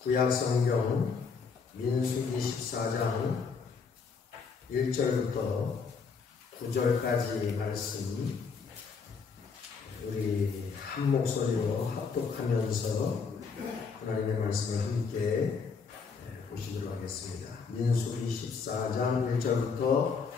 구약성경 민수기 14장 1절부터 9절까지 말씀 우리 한 목소리로 합독하면서 하나님의 말씀을 함께 보시도록 하겠습니다. 민수기 14장 1절부터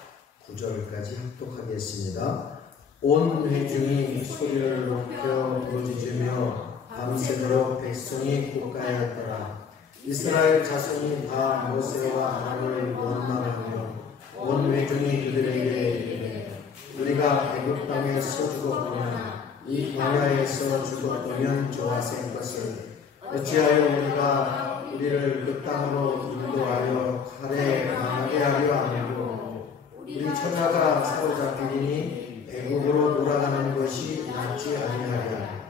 9절까지 합독하겠습니다. 온 회중이 소리를 높여 부르짖으며 밤새도록 백성이 국가하였더라. 이스라엘 자손이 다 모세와 아론을 원망하며 온 회중이 그들에게 이르되 우리가 애굽 땅에서 죽었거나 이 광야에서 죽었다면 좋았을 것을 어찌하여 우리가 우리를 그 땅으로 인도하여 칼에 망하게 하려 하느냐고. 우리 처자가 사로잡히니 애굽으로 돌아가는 것이 낫지 아니하랴.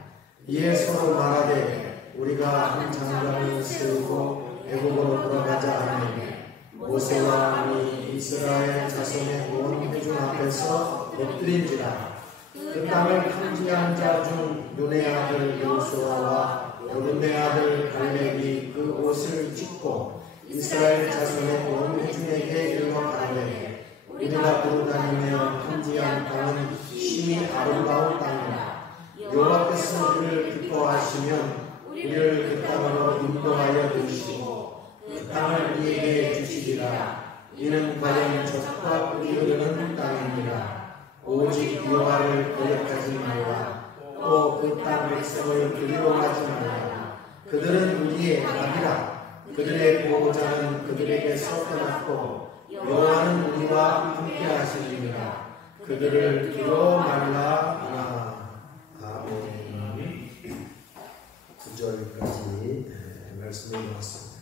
이에 서로 말하되 우리가 한 장관을 세우고 애굽으로 돌아가자 하니 모세와 아론이 이스라엘 자손의 온 회중 앞에서 엎드린지라. 그 땅을 탐지한 자 중 눈의 아들 여호수아와 여분의 아들 갈렙이 그 옷을 찢고 이스라엘 자손의 온 회중에게 일러 가라되 우리가 돌아다니며 탐지한 땅은 심히 아름다운 땅이라. 여호와께서 우리를 기뻐하시면 우리를 그 땅으로 인도하여 주시고 그 땅을 우리에게 주시리라. 이는 과연 젖과 꿀이 흐르는 땅이니라. 오직 여호와를 거역하지 말라. 또 그 땅 백성을 두려워하지 말라. 그들은 우리의 낙이라. 그들의 보호자는 그들에게서 떠났고 여호와는 우리와 함께 하시리라. 그들을 두려워 말라. 아멘. 9절까지 말씀을 나왔습니다.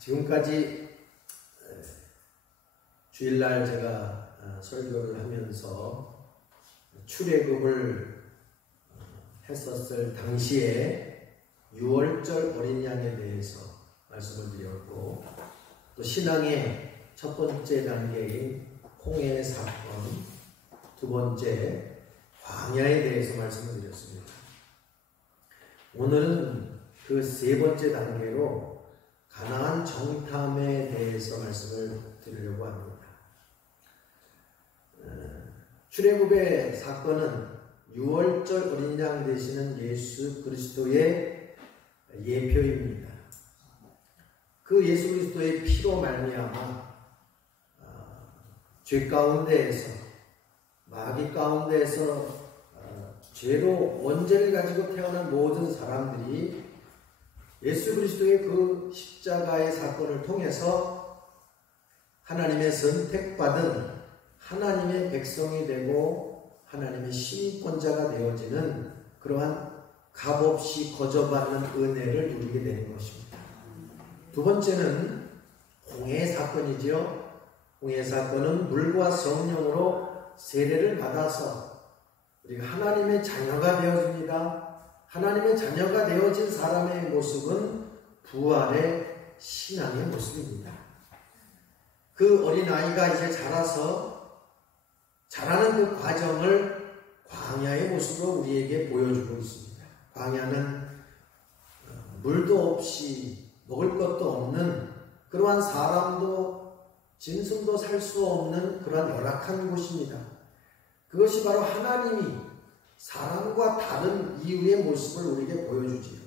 지금까지 주일날 제가 설교를 하면서 출애굽을 했었을 당시에 6월절 어린 양에 대해서 말씀을 드렸고, 또 신앙의 첫 번째 단계인 홍해 사건, 두 번째 광야에 대해서 말씀을 드렸습니다. 오늘은 그 세 번째 단계로 가나안 정탐에 대해서 말씀을 드리려고 합니다. 출애굽의 사건은 6월절 어린 양 되시는 예수 그리스도의 예표입니다. 그 예수 그리스도의 피로 말미암아 죄 가운데에서, 마귀 가운데에서 죄로 원죄를 가지고 태어난 모든 사람들이 예수 그리스도의 그 십자가의 사건을 통해서 하나님의 선택받은 하나님의 백성이 되고 하나님의 시민권자가 되어지는 그러한 값없이 거저받는 은혜를 누리게 되는 것입니다. 두 번째는 홍해 사건이지요. 홍해 사건은 물과 성령으로 세례를 받아서 우리가 하나님의 자녀가 되어집니다. 하나님의 자녀가 되어진 사람의 모습은 부활의 신앙의 모습입니다. 그 어린아이가 이제 자라는 그 과정을 광야의 모습으로 우리에게 보여주고 있습니다. 광야는 물도 없이 먹을 것도 없는, 그러한 사람도 짐승도 살 수 없는 그러한 열악한 곳입니다. 그것이 바로 하나님이 사람과 다른 이유의 모습을 우리에게 보여주지요.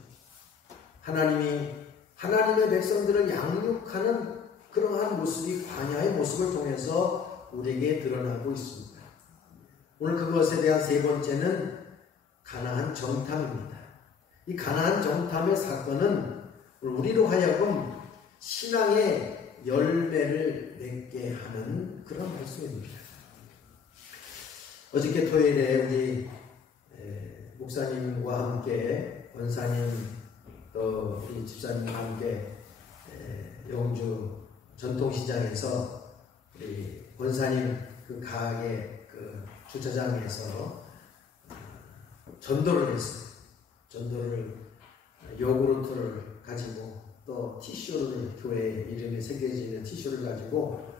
하나님이 하나님의 백성들을 양육하는 그러한 모습이 광야의 모습을 통해서 우리에게 드러나고 있습니다. 오늘 그것에 대한 세 번째는 가나안 정탐입니다. 이 가나안 정탐의 사건은 우리로 하여금 신앙의 열매를 맺게 하는 그런 말씀입니다. 어저께 토요일에 우리 목사님과 함께, 권사님 또 우리 집사님과 함께 영주 전통시장에서 우리 권사님 그 가게 그 주차장에서 전도를 했어요. 전도를 요구르트를 가지고 또 티슈를 교회 이름이 새겨져 있는 티슈를 가지고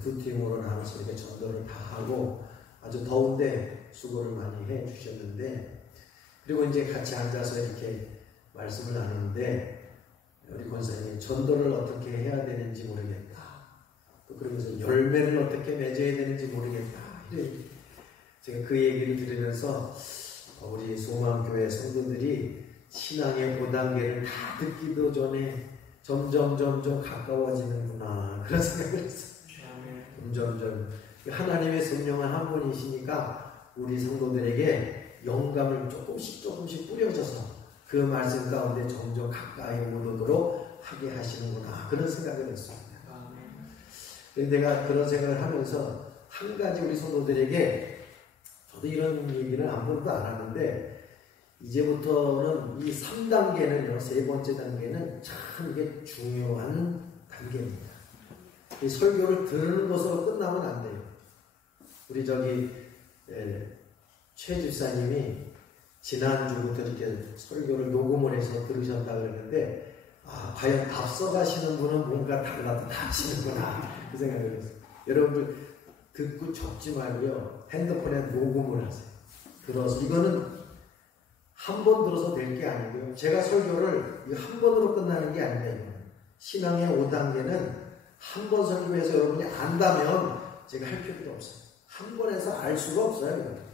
두 팀으로 나눠서 이렇게 전도를 다 하고 아주 더운데 수고를 많이 해 주셨는데, 그리고 이제 같이 앉아서 이렇게 말씀을 나누는데 우리 권사님이 전도를 어떻게 해야 되는지 모르겠다. 또 그러면서 열매를 어떻게 맺어야 되는지 모르겠다. 제가 그 얘기를 들으면서 우리 소망교회 성도들이 신앙의 5단계를 다 듣기도 전에 점점 가까워지는구나, 그런 생각을 했어요. 점점 하나님의 성령은 한 분이시니까 우리 성도들에게 영감을 조금씩 뿌려줘서 그 말씀 가운데 점점 가까이 오도록 하게 하시는구나, 그런 생각을 했습니다. 그런데 내가 그런 생각을 하면서 한 가지 우리 성도들에게, 저도 이런 얘기는 한 번도 안 하는데, 이제부터는 이 3단계는요, 세 번째 단계는 참 이게 중요한 단계입니다. 이 설교를 들은 것으로 끝나면 안 돼요. 우리 최 집사님이 지난주부터 이렇게 설교를 녹음을 해서 들으셨다고 그랬는데, 과연 앞서가시는 분은 뭔가 달라도 다 하시는구나, 그 생각을 했어요. 여러분들 듣고 적지 말고요, 핸드폰에 녹음을 하세요. 들어서, 이거는 한 번 들어서 될 게 아니고요, 제가 설교를 한 번으로 끝나는 게 아니에요. 신앙의 5단계는 한 번 설교해서 여러분이 안다면 제가 할 필요도 없어요. 한 번에서 알 수가 없어요.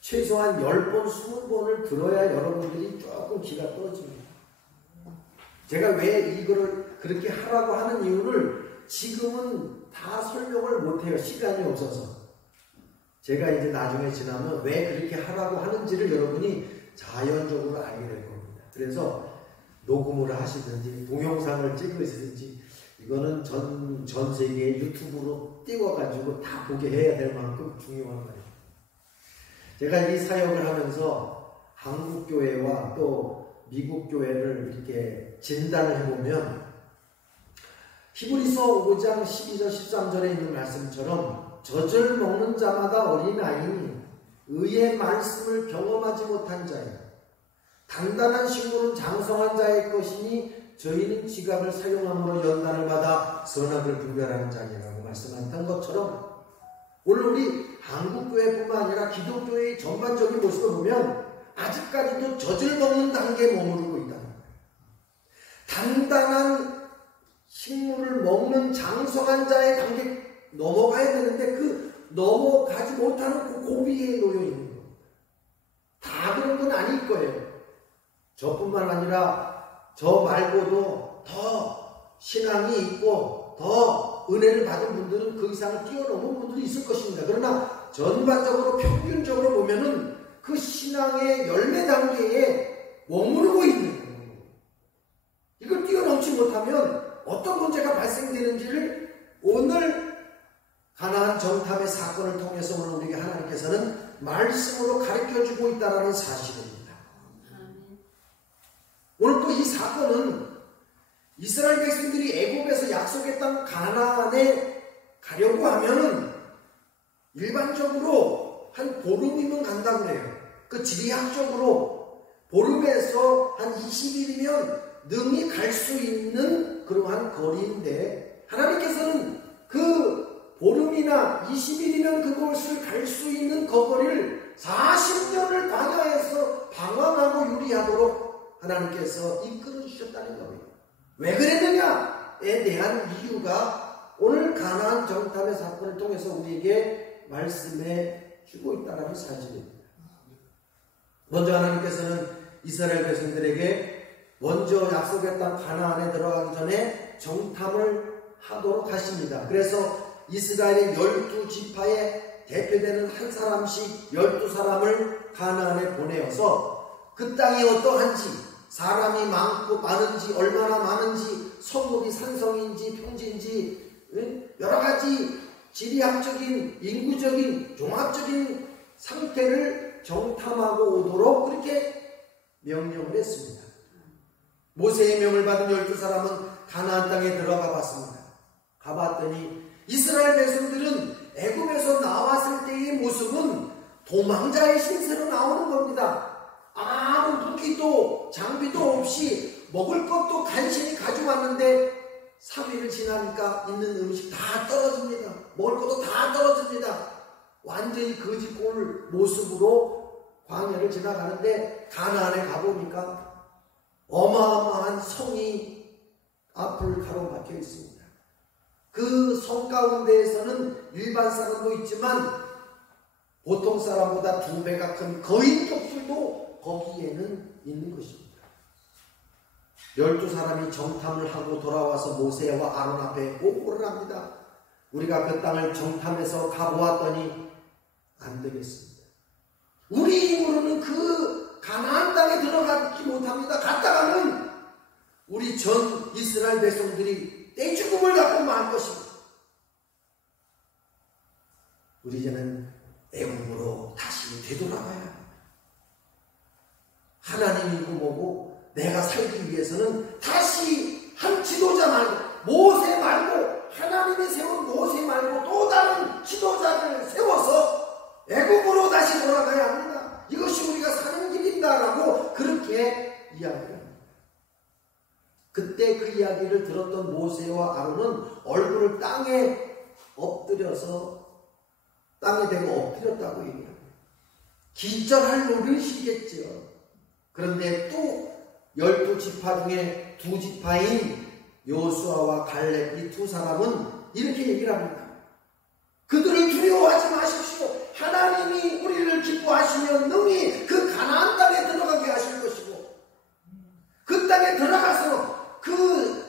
최소한 10번, 20번을 들어야 여러분들이 조금 기가 떨어집니다. 제가 왜 이거를 그렇게 하라고 하는 이유를 지금은 다 설명을 못해요. 시간이 없어서. 제가 이제 나중에 지나면 왜 그렇게 하라고 하는지를 여러분이 자연적으로 알게 될 겁니다. 그래서 녹음을 하시든지 동영상을 찍으시든지, 이거는 전 세계 유튜브로 띄워가지고 다 보게 해야 될 만큼 중요한 거예요. 제가 이 사역을 하면서 한국 교회와 또 미국 교회를 이렇게 진단을 해보면, 히브리서 5장 12절 13절에 있는 말씀처럼 젖을 먹는 자마다 어린아이니 의의 말씀을 경험하지 못한 자요, 단단한 식물은 장성한 자의 것이니 저희는 지각을 사용함으로 연단을 받아 선악을 분별하는 자니라고 말씀하셨던 것처럼, 오늘 우리 한국교회뿐만 아니라 기독교의 전반적인 모습을 보면 아직까지도 젖을 먹는 단계에 머무르고 있다는 거예요. 단단한 식물을 먹는 장성한 자의 단계 넘어가야 되는데 그 넘어가지 못하는 그 고비에 놓여 있는 겁니다. 다 그런 건 아닐 거예요. 저뿐만 아니라 저 말고도 더 신앙이 있고 더 은혜를 받은 분들은 그 이상을 뛰어넘은 분들이 있을 것입니다. 그러나 전반적으로 평균적으로 보면은 그 신앙의 열매 단계에 머무르고 있는 거예요. 이걸 뛰어넘지 못하면 어떤 문제가 발생되는지를 오늘 가나안 정탐의 사건을 통해서 오늘 우리에게 하나님께서는 말씀으로 가르쳐주고 있다는 사실입니다. 오늘 또 이 사건은 이스라엘 백성들이 애굽에서 약속의 땅 가나안에 가려고 하면은 일반적으로 한 보름이면 간다고 해요. 그 지리학적으로 보름에서 한 20일이면 능히 갈 수 있는 그러한 거리인데, 하나님께서는 그 보름이나 20일이면 그곳을 갈 수 있는 그 거리를 40년을 광야에서 방황하고 유리하도록 하나님께서 이끌어 주셨다는 겁니다. 왜 그랬느냐에 대한 이유가 오늘 가나안 정탐의 사건을 통해서 우리에게 말씀해 주고 있다는 사실입니다. 먼저 하나님께서는 이스라엘 백성들에게 먼저 약속의 땅 가나안에 들어가기 전에 정탐을 하도록 하십니다. 그래서 이스라엘의 12지파에 대표되는 한 사람씩 12사람을 가나안에 보내어서 그 땅이 어떠한지, 사람이 많은지, 얼마나 많은지, 성읍이 산성인지 평지인지, 여러 가지 지리학적인, 인구적인, 종합적인 상태를 정탐하고 오도록 그렇게 명령을 했습니다. 모세의 명을 받은 12사람은 가나안 땅에 들어가 봤습니다. 가봤더니 이스라엘 백성들은 애굽에서 나왔을 때의 모습은 도망자의 신세로 나오는 겁니다. 아무 무기도 장비도 없이 먹을 것도 간신히 가져왔는데 3일을 지나니까 있는 음식 다 떨어집니다. 먹을 것도 다 떨어집니다. 완전히 거지꼴 모습으로 광야를 지나가는데 가나안에 가보니까 어마어마한 성이 앞을 가로막혀 있습니다. 그 성 가운데에서는 일반 사람도 있지만 보통 사람보다 2배가 큰 거인족들도 거기에는 있는 것입니다. 12사람이 정탐을 하고 돌아와서 모세와 아론 앞에 보고를 합니다. 우리가 그 땅을 정탐해서 가보았더니 안 되겠습니다. 우리 힘으로는 그 가나안 땅에 들어가지 못합니다. 갔다가는 우리 전 이스라엘 백성들이 떼죽음을 갖고 말 것입니다. 우리 이제는 애국으로 다시 되돌아가야 합니다. 하나님이고 뭐고 내가 살기 위해서는 다시 한 지도자 말고 모세 말고 하나님이 세운 모세 말고 또 다른 지도자를 세워서 애국으로 다시 돌아가야 합니다. 이것이 우리가 사는 길인다라고 그렇게 이야기합니다. 그때 그 이야기를 들었던 모세와 아론은 얼굴을 땅에 엎드려서 땅에 대고 엎드렸다고 얘기합니다. 기절할 노릇이겠죠. 그런데 또 12지파 중에 2지파인 여호수아와 갈렙 이 2사람은 이렇게 얘기를 합니다. 그들을 두려워하지 마십시오. 하나님이 우리를 기뻐하시면 능히 그 가나안 땅에 들어가게 하실 것이고 그 땅에 들어가서 그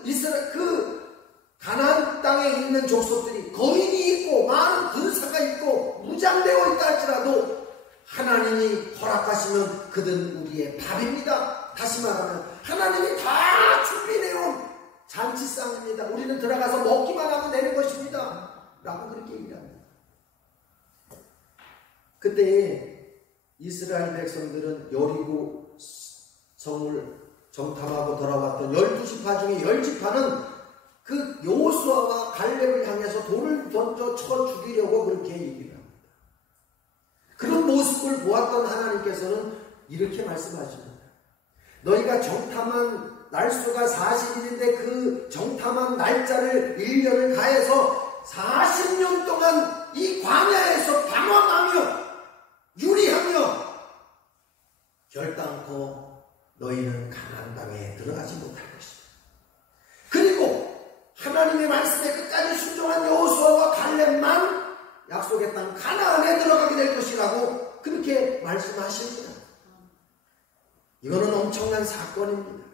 가나안 땅에 있는 족속들이 거인이 있고 많은 군사가 있고 무장되어 있다 할지라도 하나님이 허락하시면 그들은 우리의 밥입니다. 다시 말하면 하나님이 다 준비해온 잔치상입니다. 우리는 들어가서 먹기만 하면 되는 것입니다. 라고 그렇게 얘기합니다. 그때 이스라엘 백성들은 여리고 성을 정탐하고 돌아왔던 12지파 중에 10지파는 그 여호수아와 갈렙을 향해서 돌을 던져 쳐 죽이려고 그렇게 얘기를 합니다. 그런 모습을 보았던 하나님께서는 이렇게 말씀하십니다. 너희가 정탐한 날수가 40일인데 그 정탐한 날짜를 1년을 가해서 40년 동안 이 광야에서 방황하며 유리하며 결단코 너희는 가나안 땅에 들어가지 못할 것이다. 그리고 하나님의 말씀에 끝까지 순종한 여호수아와 갈렙만 약속의 땅 가나안에 들어가게 될 것이라고 그렇게 말씀하십니다. 이거는 엄청난 사건입니다.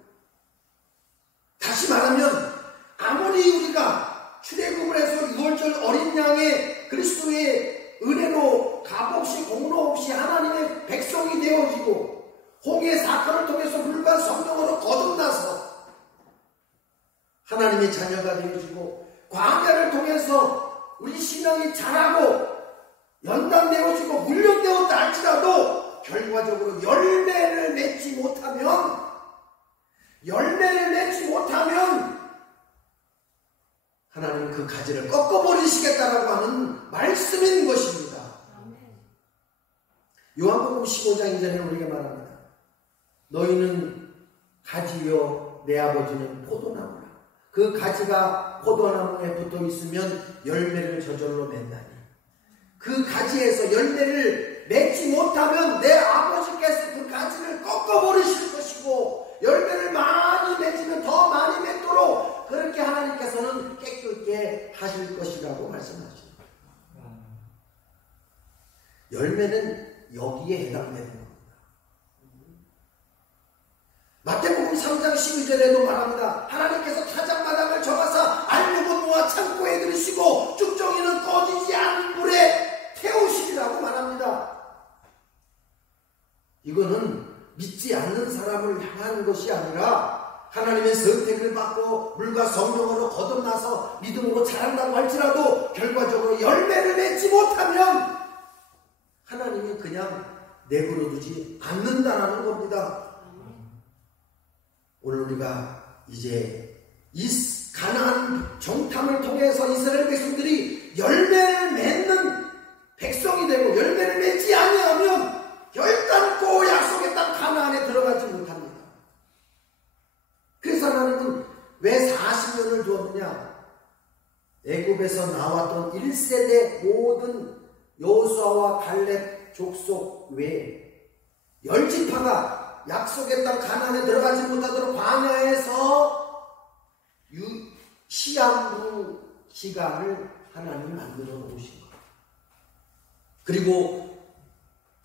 다시 말하면 아무리 우리가 출애굽을 해서 6월절 어린 양의 그리스도의 은혜로 값 없이 공로 없이 하나님의 백성이 되어지고 홍해 사건을 통해서 물과 성령으로 거듭나서 하나님의 자녀가 되어지고 광야를 통해서 우리 신앙이 자라고 연단되어지고 훈련되었다 할지라도 결과적으로 열매를 맺지 못하면 하나님은 그 가지를 꺾어버리시겠다라고 하는 말씀인 것입니다. 요한복음 15장 2절에 우리가 말합니다. 너희는 가지요 내 아버지는 포도나무라. 그 가지가 포도나무에 붙어 있으면 열매를 저절로 맺나니 그 가지에서 열매를 맺지 못하면 내 아버지께서 그 가지를 꺾어버리실 것이고 열매를 많이 맺으면 더 많이 맺도록 그렇게 하나님께서는 깨끗게 하실 것이라고 말씀하십니다. 열매는 여기에 해당되는 겁니다. 마태복음 3장 12절에도 말합니다. 하나님께서 타작마당을 정하사 알목은 모아 창고에 들으시고 쭉정이는 꺼지지 않는 물에 태우시리라고 말합니다. 이거는 믿지 않는 사람을 향한 것이 아니라 하나님의 선택을 받고 물과 성령으로 거듭나서 믿음으로 자란다고 할지라도 결과적으로 열매를 맺지 못하면 하나님이 그냥 내버려두지 않는다라는 겁니다. 오늘 우리가 이제 이 가나안 정탐을 통해서 이스라엘 백성들이 열매를 맺는 백성이 되고 열매를 맺지 아니하면 결단코 약속의 땅 가나안에 들어가지 못합니다. 왜 40년을 두었느냐? 애굽에서 나왔던 1세대 모든 여호수아와 갈렙 족속 외에 10지파가 약속의 땅 가나안에 들어가지 못하도록 광야에서 시한부 기간을 하나님이 만들어 놓으신 거예요. 그리고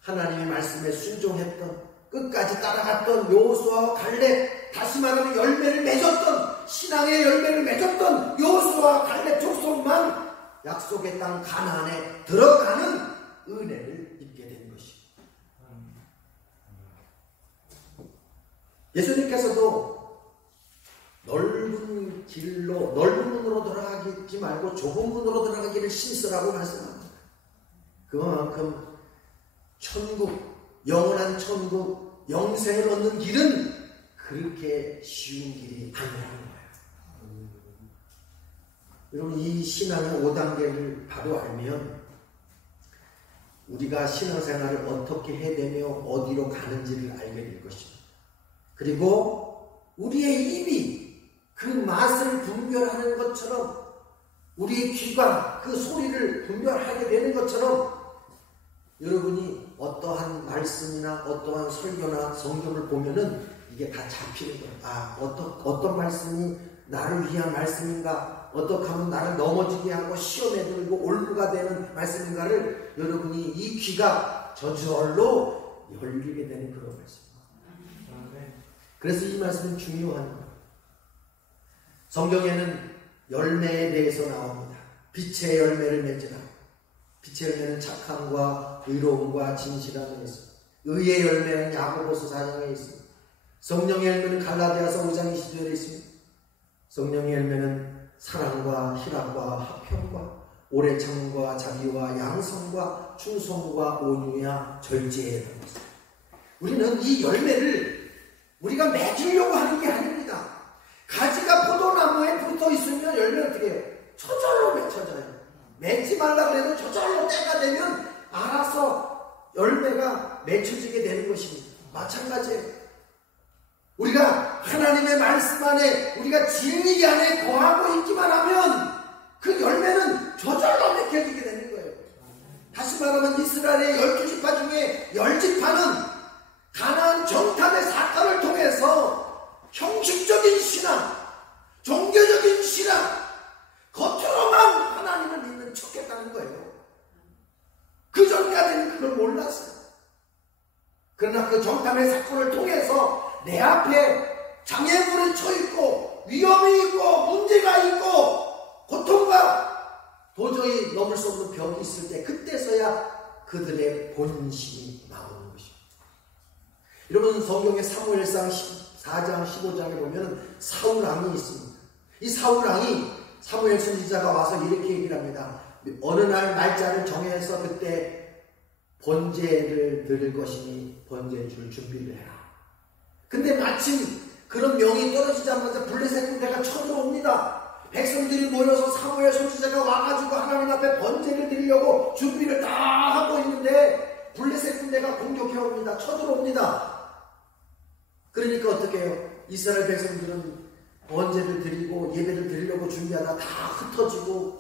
하나님의 말씀에 순종했던, 끝까지 따라갔던 여호수아와 갈렙, 다시 말하면 열매를 맺었던, 신앙의 열매를 맺었던 여호수아와 갈렙 족속만 약속의 땅 가나안에 들어가는 은혜를 입게 된 것입니다. 예수님께서도 넓은 길로, 넓은 문으로 들어가지 말고 좁은 문으로 들어가기를 신쓰라고 말씀합니다. 그만큼 천국, 영원한 천국, 영생을 얻는 길은 그렇게 쉬운 길이 아니라는 거예요. 여러분, 이 신앙의 5단계를 바로 알면 우리가 신앙생활을 어떻게 해내며 어디로 가는지를 알게 될 것입니다. 그리고 우리의 입이 그 맛을 분별하는 것처럼, 우리의 귀가 그 소리를 분별하게 되는 것처럼, 여러분이 어떠한 말씀이나 어떠한 설교나 성경을 보면은 이게 다 잡히는 거예요. 아, 어떤 말씀이 나를 위한 말씀인가, 어떻게 하면 나를 넘어지게 하고 시험에 들고 올무가 되는 말씀인가를 여러분이 이 귀가 저절로 열리게 되는 그런 말씀입니다. 그래서 이 말씀은 중요한 거예요. 성경에는 열매에 대해서 나옵니다. 빛의 열매를 맺으라. 빛의 열매는 착함과 의로움과 진실함에 있습니다. 의의 열매는 야고보서 4장에 있습니다. 성령의 열매는 갈라디아서 5장 20절에 있습니다. 성령의 열매는 사랑과 희락과 화평과 오래 참음과 자비와 양성과 충성과 온유와 절제에 있습니다. 우리는 이 열매를 우리가 맺으려고 하는 게 아닙니다. 가지가 포도나무에 붙어 있으면 열매는 어떻게 해요? 저절로 맺혀져요. 맺지 말라고 해도 저절로 때가 되면 알아서 열매가 맺혀지게 되는 것입니다. 마찬가지예요. 우리가 하나님의 말씀 안에, 우리가 진리 안에 거하고 있기만 하면 그 열매는 저절로 맺혀지게 되는 거예요. 다시 말하면 이스라엘의 12지파 중에 10지파는 가나안 정탐의 사건을 통해서 형식적인 신앙, 종교적인 신앙, 겉으로만 하나님을 믿는 척했다는 거예요. 그 전까지는 그걸 몰랐어요. 그러나 그 정탐의 사건을 통해서 내 앞에 장애물에 처있고 위험이 있고 문제가 있고 고통과 도저히 넘을 수 없는 벽이 있을 때, 그때서야 그들의 본심이 나오는 것입니다. 여러분, 성경의 사무엘상 4장 15장에 보면 사울왕이 있습니다. 이 사울왕이 사무엘 선지자가 와서 이렇게 얘기를 합니다. 어느 날 날짜를 정해서 그때 번제를 드릴 것이니 번제 줄 준비를 해라. 근데 마침 그런 명이 떨어지자마자 블레셋 군대가 쳐들어옵니다. 백성들이 모여서 사무엘 선지자가 와가지고 하나님 앞에 번제를 드리려고 준비를 다 하고 있는데 블레셋 군대가 공격해옵니다. 쳐들어옵니다. 그러니까 어떻게 해요? 이스라엘 백성들은 번제를 드리고 예배를 드리려고 준비하다 다 흩어지고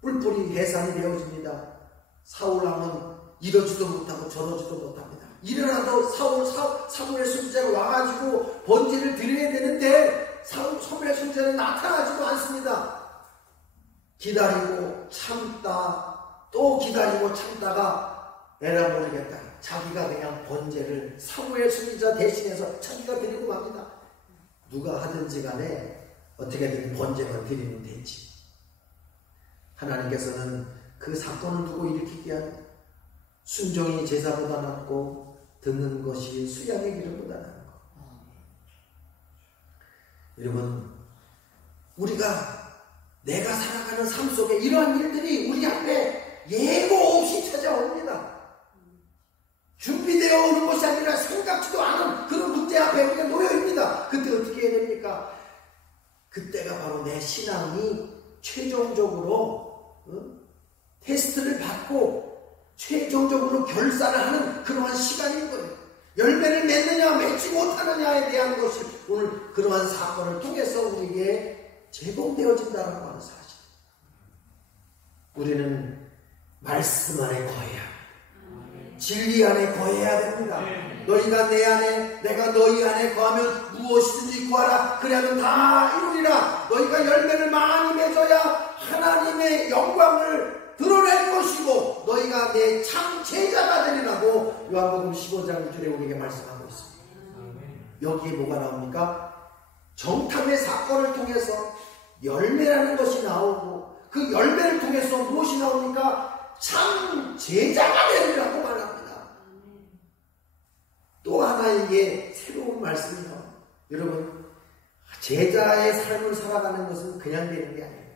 뿔뿔이 해산이 되어집니다. 사울왕은 이러지도 못하고 저러지도 못합니다. 일어나도 사무엘 선지자가 와가지고 번제를 드려야 되는데 사무엘 선지자는 나타나지도 않습니다. 기다리고 참다, 또 기다리고 참다가 에라 모르겠다, 자기가 그냥 번제를 사무엘 선지자 대신해서 자기가 드리고 맙니다. 누가 하든지 간에 어떻게든 번제만 드리면 되지. 하나님께서는 그 사건을 두고 일으키게 합니다. 순종이 제사보다 낫고 듣는 것이 수양의 기름보다 나은 것. 여러분, 내가 살아가는 삶 속에 이러한 일들이 우리 앞에 예고 없이 찾아옵니다. 준비되어 오는 것이 아니라 생각지도 않은 그런 문제 앞에 우리가 놓여입니다. 그때 어떻게 해야 됩니까? 그때가 바로 내 신앙이 최종적으로 테스트를 받고 최종적으로 결산을 하는 그러한 시간인 거예요. 열매를 맺느냐 맺지 못하느냐에 대한 것이 오늘 그러한 사건을 통해서 우리에게 제공되어진다는 하는 사실. 우리는 말씀 안에 거해야 합니다. 진리 안에 거해야 됩니다. 너희가 내 안에 내가 너희 안에 거하면 무엇이든지 구하라. 그러면 다 이루리라. 너희가 열매를 많이 맺어야 하나님의 영광을 드러낼 것이고 너희가 내 참 제자가 되리라고 요한복음 15장 6절에 우리에게 말씀하고 있습니다. 여기에 뭐가 나옵니까? 정탐의 사건을 통해서 열매라는 것이 나오고 그 열매를 통해서 무엇이 나옵니까? 참 제자가 되리라고 말합니다. 또 하나의 새로운 말씀이 나옵니다. 여러분, 제자의 삶을 살아가는 것은 그냥 되는 게 아니에요.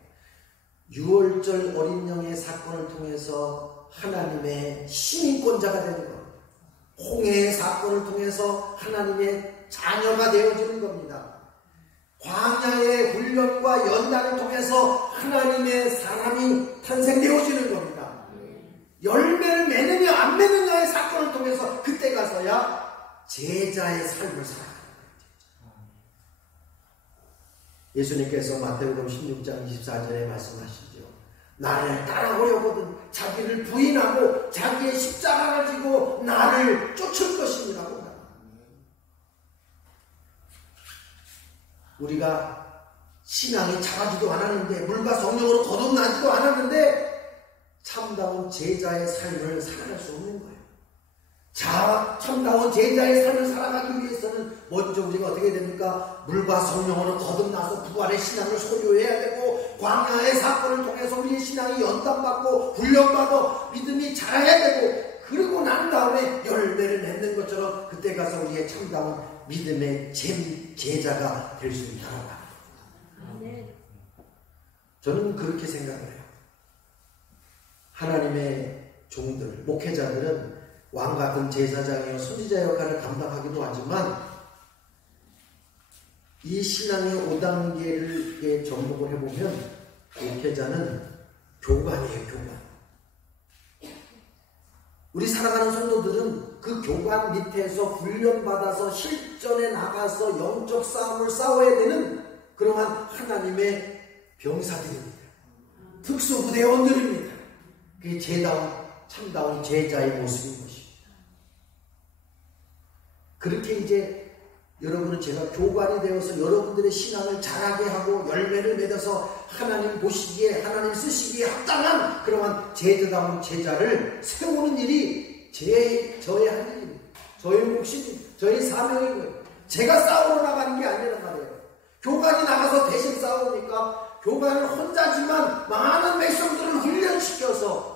6월절 어린 양의 사건을 통해서 하나님의 시민권자가 되는 겁니다. 홍해의 사건을 통해서 하나님의 자녀가 되어지는 겁니다. 광야의 훈련과 연단을 통해서 하나님의 사람이 탄생되어지는 겁니다. 열매를 맺느냐 안 맺느냐의 사건을 통해서 그때 가서야 제자의 삶을 살아가는 거예요. 예수님께서 마태복음 16장 24절에 말씀하시죠. 나를 따라오려거든 자기를 부인하고 자기의 십자가를 지고 나를 쫓을 것입니다. 우리가 신앙이 자라지도 않았는데 물과 성령으로 거듭나지도 않았는데 참다운 제자의 삶을 살아갈 수 없는 거예요. 참다운 제자의 삶을 살아가기 위해서는 먼저 우리가 어떻게 됩니까? 물과 성령으로 거듭나서 부활의 신앙을 소유해야 되고 광야의 사건을 통해서 우리의 신앙이 연단받고 훈련받아 믿음이 자라야 되고 그리고 난 다음에 열매를 맺는 것처럼 그때 가서 우리의 참다운 믿음의 제자가 될 수 있다고 합니다. 저는 그렇게 생각을 해요. 하나님의 종들, 목회자들은 왕 같은 제사장이요 선지자 역할을 감당하기도 하지만 이 신앙의 5단계를 접목을 해보면 목회자는 교관이에요. 교관. 우리 살아가는 성도들은 그 교관 밑에서 훈련받아서 실전에 나가서 영적 싸움을 싸워야 되는 그러한 하나님의 병사들입니다. 특수부대원들입니다. 그게 참다운 제자의 모습인 것입니다. 그렇게 이제 여러분은 제가 교관이 되어서 여러분들의 신앙을 자라게 하고 열매를 맺어서 하나님 보시기에 하나님 쓰시기에 합당한 그러한 제자다운 제자를 세우는 일이 저의 할 일입니다. 저의 몫입니다. 저의 사명이고요. 제가 싸우러 나가는 게 아니란 말이에요. 교관이 나가서 대신 싸우니까 교관은 혼자지만 많은 백성들을 훈련시켜서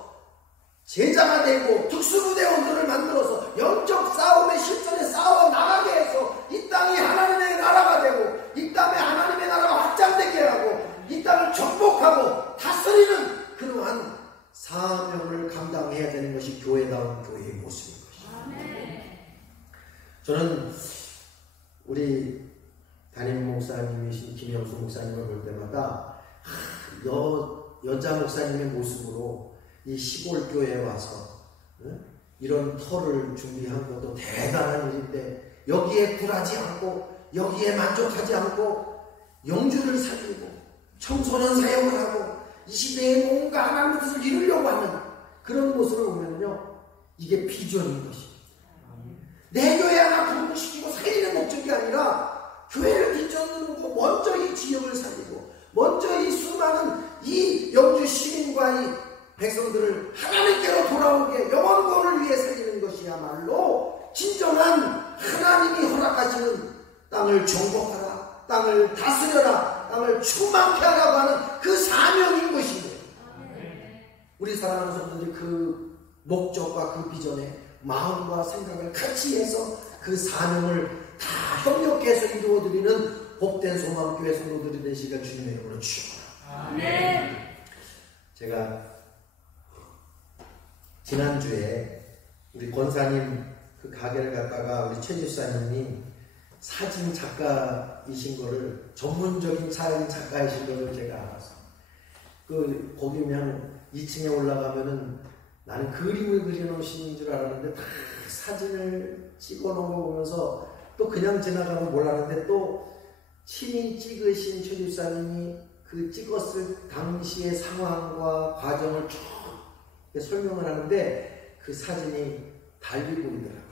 제자가 되고 특수부대원들을 만들어서 영적 싸움의 실전에 싸워 나가게 해서 이 땅이 하나님의 나라가 되고 이 땅에 하나님의 나라가 확장되게 하고 이 땅을 정복하고 다스리는 그러한 사명을 감당해야 되는 것이 교회다운 교회의 모습인 것입니다. 저는 우리 담임 목사님이신 김영수 목사님을 볼 때마다 여자 목사님의 모습으로 이 시골 교회에 와서 이런 터를 준비한 것도 대단한 일인데 여기에 굴하지 않고 여기에 만족하지 않고 영주를 살리고 청소년 사역을 하고 이 시대에 뭔가 하나님의 뜻을 이루려고 하는 그런 모습을 보면요 이게 비전인 것입니다. 내 교회 하나 부흥시키고 살리는 목적이 아니라 교회를 비전으로 먼저 이 지역을 살리고 먼저 이 수많은 이 영주 시민과 이 백성들을 하나님께로 돌아오게 영원권을 위해 살리는 것이야말로 진정한 하나님이 허락하시는 땅을 정복하라, 땅을 다스려라, 땅을 충만케 하라고 하는 그 사명인 것입니다. 우리 사랑하는 성도들이 그 목적과 그 비전에 마음과 생각을 같이 해서 그 사명을 다 협력해서 이루어드리는 복된 소망교회 성도들이 되시길 주님의 이름으로 축원합니다. 제가 지난주에 우리 권사님 그 가게를 갔다가 우리 최 집사님이 사진 작가이신 거를 전문적인 사진 작가이신 거를 제가 알아서 거기 그냥 2층에 올라가면은 나는 그림을 그려놓으신 줄 알았는데 다 사진을 찍어놓은 거 보면서 또 그냥 지나가면 몰랐는데 또 친히 찍으신 최 집사님이 그 찍었을 당시의 상황과 과정을 쭉 설명을 하는데 그 사진이 달리 보이더라고요.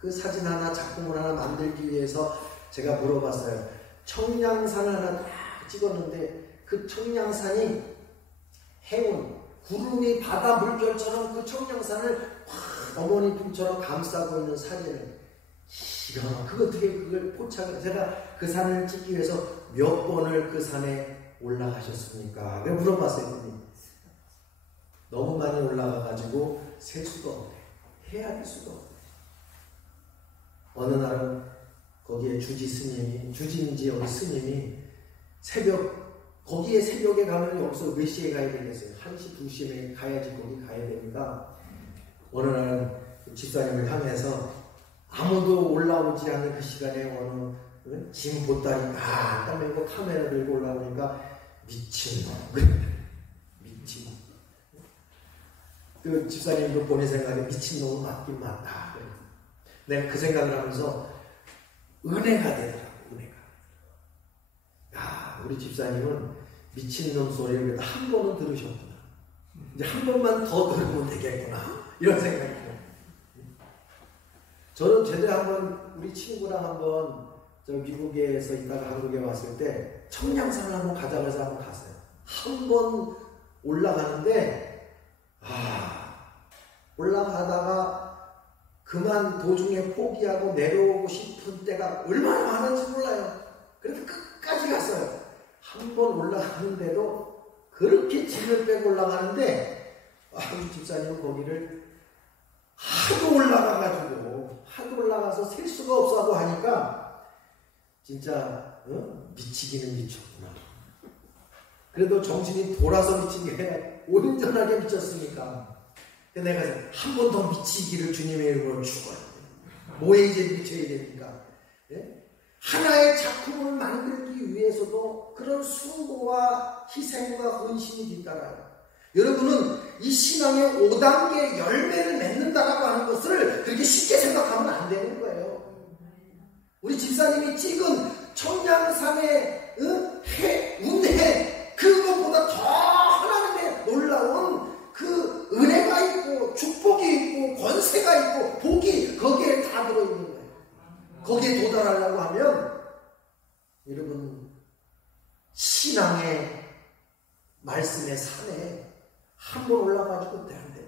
그 사진 하나, 작품을 하나 만들기 위해서 제가 물어봤어요. 청량산을 하나 딱 찍었는데 그 청량산이 해운, 구름이 바다 물결처럼 그 청량산을 어머니 품처럼 감싸고 있는 사진을 그거 어떻게 그걸 포착을, 제가 그 산을 찍기 위해서 몇 번을 그 산에 올라가셨습니까? 내가 물어봤어요. 너무 많이 올라가가지고 셀 수가 없네. 헤아릴 수가 없네. 어느 날은 거기에 주진지 어디 스님이 거기에 새벽에 가면 여기서 몇 시에 가야 되겠어요? 1시, 2시에 가야지 거기 가야 되니까 어느 날은 집사님을 향해서 아무도 올라오지 않는 그 시간에 어느 짐 보따리 따면고 카메라 들고 올라오니까 미친놈. 그 집사님도 본인 생각에 미친놈은 맞긴 맞다. 내가 그 생각을 하면서 은혜가 되더라고. 우리 집사님은 미친놈 소리를 한 번은 들으셨구나. 이제 한 번만 더 들으면 되겠구나. 이런 생각이 들어요. 저는 제대로 한번 우리 친구랑 한번 저 미국에서 있다가 한국에 왔을 때 청량산을 한번 가자고 해서 한번 갔어요. 한 번 올라가는데 올라가다가 그만 도중에 포기하고 내려오고 싶은 때가 얼마나 많은지 몰라요. 그래서 끝까지 갔어요. 한 번 올라가는데도 그렇게 짐을 빼고 올라가는데 우리 집사님은 거기를 하도 올라가서 셀 수가 없어 하고 하니까 진짜 미치기는 미쳤구나. 그래도 정신이 돌아서 미친 게 온전하게 미쳤으니까 내가 한 번 더 미치기를 주님의 이름으로 축원해요. 뭐에 이제 미쳐야 되니까. 하나의 작품을 만들기 위해서도 그런 수고와 희생과 헌신이 뒤따라요. 여러분은 이 신앙의 5단계 열매를 맺는다라고 하는 것을 그렇게 쉽게 생각하면 안 되는 거예요. 우리 집사님이 찍은 청량산의 운해, 그것보다 더 하나님의 놀라운 그 은혜가 있고 축복이 있고 권세가 있고 복이 거기에 다 들어있는 거예요. 거기에 도달하려고 하면 여러분 신앙의 말씀의 산에 한 번 올라가지고 안 돼.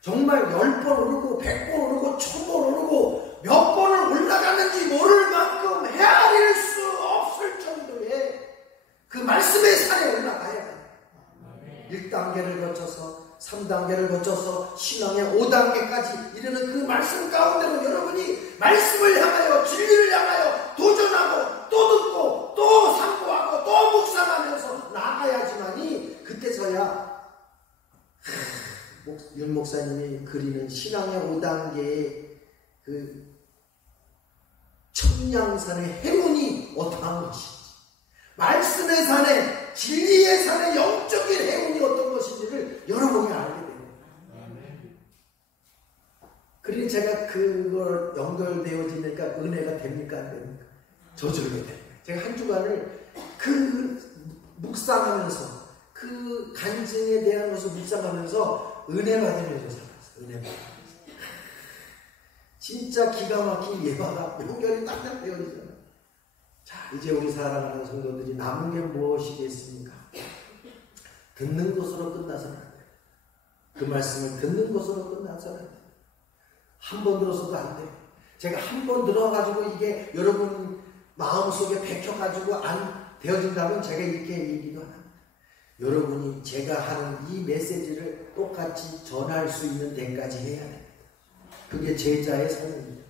정말 10번 오르고 100번 오르고 1000번 오르고 몇 번을 올라갔는지 모를 만큼 헤아릴 수 없을 정도의 그 말씀의 산에 올라가야 돼요. 1단계를 거쳐서 3단계를 거쳐서 신앙의 5단계까지 이르는 그 말씀 가운데로 여러분이 말씀을 향하여 진리를 향하여 도전하고 또 듣고 또 상고하고 또 묵상하면서 나가야지만이 그때서야 윤 목사님이 그리는 신앙의 5단계의 그 청량산의 해운이 어떠한 것인지, 말씀의 산에 진리의 산에 영적인 해운이 어떤 것인지를 여러분이 알게 됩니다. 그리고 제가 그걸 연결되어지니까 은혜가 됩니까 안 됩니까? 저절로 됩니다. 제가 한 주간을 그 묵상하면서 그 간증에 대한 것을 묵상하면서 은혜 받으면서 살았어요. 은혜 받으면서. 진짜 기가 막힌 예화가 연결이 딱딱 되어지잖아요. 자, 이제 우리 사랑하는 성도들이 남은 게 무엇이겠습니까? 듣는 것으로 끝나서는 안 돼요. 그 말씀을 듣는 것으로 끝나서는 안 돼요. 한 번 들어서도 안 돼요. 제가 한 번 들어가지고 이게 여러분 마음속에 bek혀가지고 안 되어진다면 제가 이렇게 얘기도 안 합니다. 여러분이 제가 하는 이 메시지를 똑같이 전할 수 있는 데까지 해야 됩니다. 그게 제자의 삶입니다.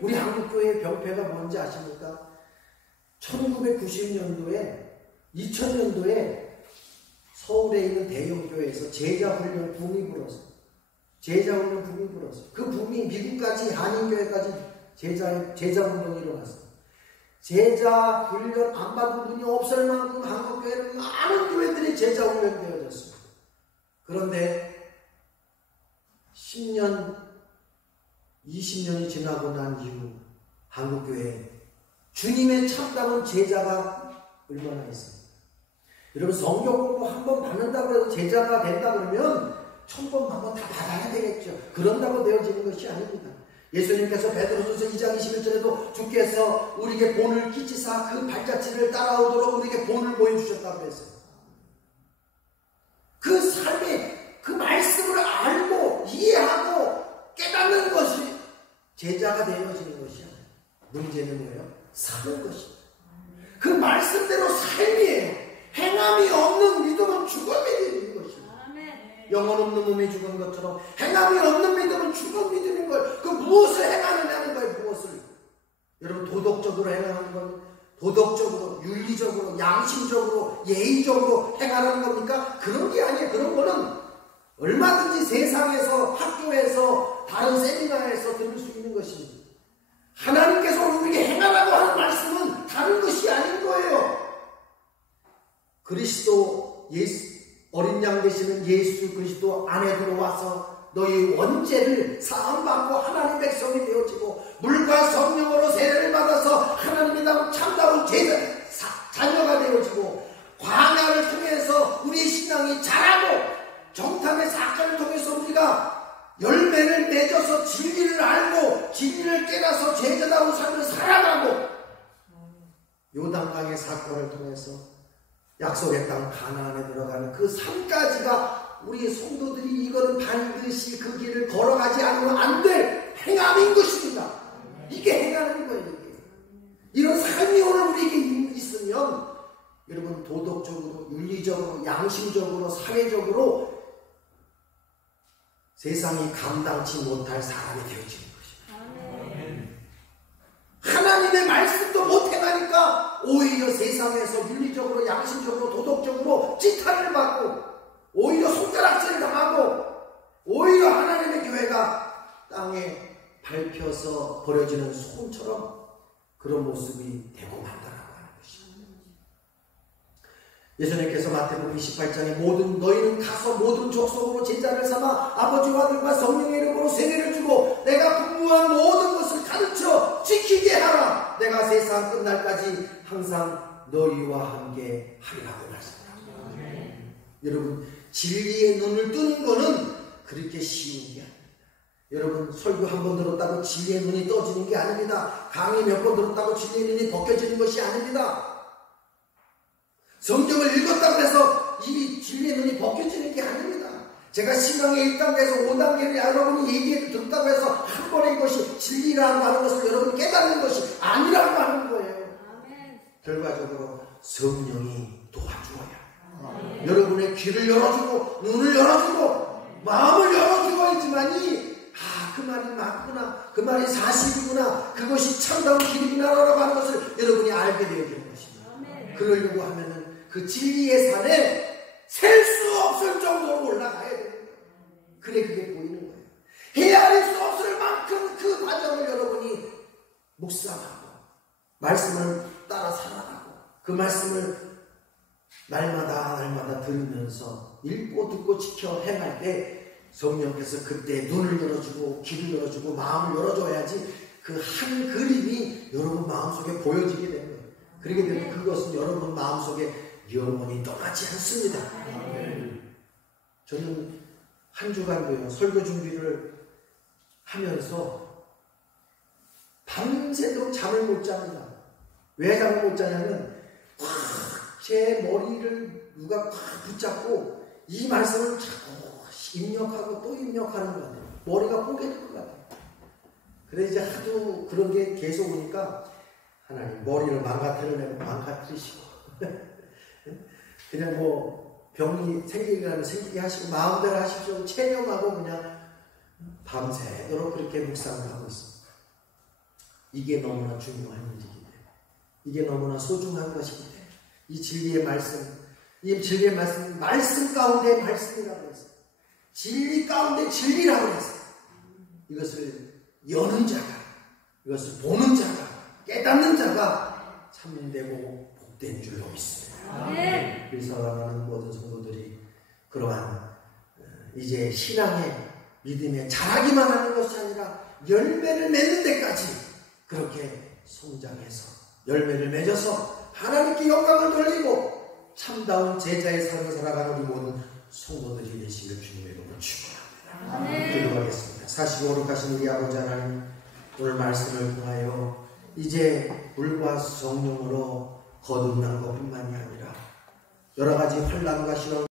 우리 한국교회의 병폐가 뭔지 아십니까? 1990년도에 2000년도에 서울에 있는 대형교회에서 제자훈련 붐이 불었어요. 제자훈련 붐이 불었어요. 그 붐이 미국까지 한인교회까지 제자운동이 일어났어요. 제자훈련 안 받은 분이 없을 만큼 한국교회는 많은 교회들이 제자훈련 되어졌습니다. 그런데 10년, 20년이 지나고 난 이후 한국교회에 주님의 참다운 제자가 얼마나 있습니까? 여러분, 성경 공부 한 번 받는다고 해서 제자가 된다 그러면 1000번 만번 다 받아야 되겠죠. 그런다고 되어지는 것이 아닙니다. 예수님께서 베드로전서 2장 21절에도 주께서 우리에게 본을 끼치사 그 발자취를 따라오도록 우리에게 본을 보여주셨다고 했어요. 그 삶에 그 말씀을 알고 이해하고 깨닫는 것이 제자가 되어지는 것이 아니에요. 문제는 뭐예요? 사는 것입니다. 그 말씀대로 삶이에요. 행함이 없는 믿음은 죽음이 되는 것입니다. 영혼 없는 몸이 죽은 것처럼 행함이 없는 믿음은 죽은 믿음인 거예요. 그 무엇을 행하느냐는 거예요. 무엇을. 여러분, 도덕적으로 행하는 건 도덕적으로, 윤리적으로, 양심적으로, 예의적으로 행하는 겁니까? 그런 게 아니에요. 그런 거는 얼마든지 세상에서, 학교에서, 다른 세미나에서 들을 수 있는 것입니다. 하나님께서 우리에게 행하라고 하는 말씀은 다른 것이 아닌 거예요. 그리스도 어린 양 되시는 예수 그리스도 안에 들어와서 너희 원죄를 사함받고 하나님 백성이 되어지고 물과 성령으로 세례를 받아서 하나님의 참다운 자녀가 되어지고 광야를 통해서 우리의 신앙이 자라고 정탐의 사건을 통해서 우리가 열매를 맺어서 진리를 알고 진리를 깨닫아서 제자다운 삶을 살아가고 요단강의 사건을 통해서 약속의 땅 가나안에 들어가는 그 삶까지가 우리의 성도들이 이거는 반드시 그 길을 걸어가지 않으면 안 될 행함인 것입니다. 이게 행하는 거예요. 이게. 이런 삶이 오늘 우리에게 있으면 여러분, 도덕적으로, 윤리적으로, 양심적으로, 사회적으로 세상이 감당치 못할 사람이 되어지는 것입니다. 하나님의 말씀도 못 행하니까 오히려 세상에서 윤리적으로, 양심적으로, 도덕적으로 찌타를 받고 오히려 손가락질을 당하고 오히려 하나님의 교회가 땅에 밟혀서 버려지는 소금처럼 그런 모습이 되고 만다라고 하는 것입니다. 예수님께서 마태복음 28장에 너희는 가서 모든 족속으로 제자를 삼아 아버지와 아들과 성령의 이름으로 세례를 주고 내가 분부한 모든 것을 가르쳐 지키게 하라. 내가 세상 끝날까지 항상 너희와 함께 하리라고 말씀합니다. 여러분, 진리의 눈을 뜨는 것은 그렇게 쉬운 게 아닙니다. 여러분, 설교 한 번 들었다고 진리의 눈이 떠지는 게 아닙니다. 강의 몇 번 들었다고 진리의 눈이 벗겨지는 것이 아닙니다. 성경을 읽었다고 해서 이 진리의 눈이 벗겨지는 게 아닙니다. 제가 신앙의 1단계에서 5단계를 여러분이 얘기해 듣다고 해서 한 번에 이것이 진리라고 하는 것을 여러분 깨닫는 것이 아니라고 하는 거예요. 아멘. 결과적으로 성령이 도와주어야 여러분의 귀를 열어주고 눈을 열어주고 마음을 열어주고 있지만이 그 말이 맞구나, 그 말이 사실이구나, 그것이 참다운 길이구나라고 하는 것을 여러분이 알게 되어지는 것입니다. 그러려고 하면은 그 진리의 산에 셀 수 없을 정도로 올라가야 돼요. 그래, 그게 보이는 거예요. 헤아릴 수 없을 만큼 그 과정을 여러분이 묵상하고 말씀을 따라 살아가고 그 말씀을 날마다 들으면서 읽고 듣고 지켜 행할 때 성령께서 그때 눈을 열어주고 귀를 열어주고 마음을 열어줘야지 그 한 그림이 여러분 마음속에 보여지게 되는 거예요. 그렇게 되면 그것은 여러분 마음속에 영원히 떠나지 않습니다. 저는 한 주간도요, 설교 준비를 하면서 밤새도록 잠을 못 잡니다. 왜 잠을 못 자냐면 제 머리를 누가 꽉 붙잡고 이 말씀을 자꾸 입력하고 또 입력하는 것 같아요. 머리가 뽀개질 것 같아요. 그래 이제 하도 그런 게 계속 오니까 하나님 머리를 망가뜨리시고 그냥 뭐 병이 생기게 생기게 하시고 마음대로 하십시오. 체념하고 그냥 밤새도록 그렇게 묵상을 하고 있습니다. 이게 너무나 중요한 일이기 때문에 이게 너무나 소중한 것이기 때문에 이 진리의 말씀, 이 진리의 말씀 가운데 말씀이라고 했어요. 진리 가운데 진리라고 했어요. 이것을 여는 자가, 이것을 보는 자가, 깨닫는 자가 참되고 복된 줄로 믿습니다. 그래서 사랑하는 모든 성도들이 그러한 이제 신앙의 믿음에 자라기만 하는 것이 아니라 열매를 맺는 데까지 그렇게 성장해서 열매를 맺어서 하나님께 영광을 돌리고 참다운 제자의 삶을 살아가는 우리 모든 성도들이 되시길 주님의 이름으로 축원합니다. 기도하겠습니다. 45로 가신 우리 아버지 하나님, 오늘 말씀을 통하여 이제 물과 성령으로 거듭난 것뿐만이 아니라 여러 가지 환난과 시험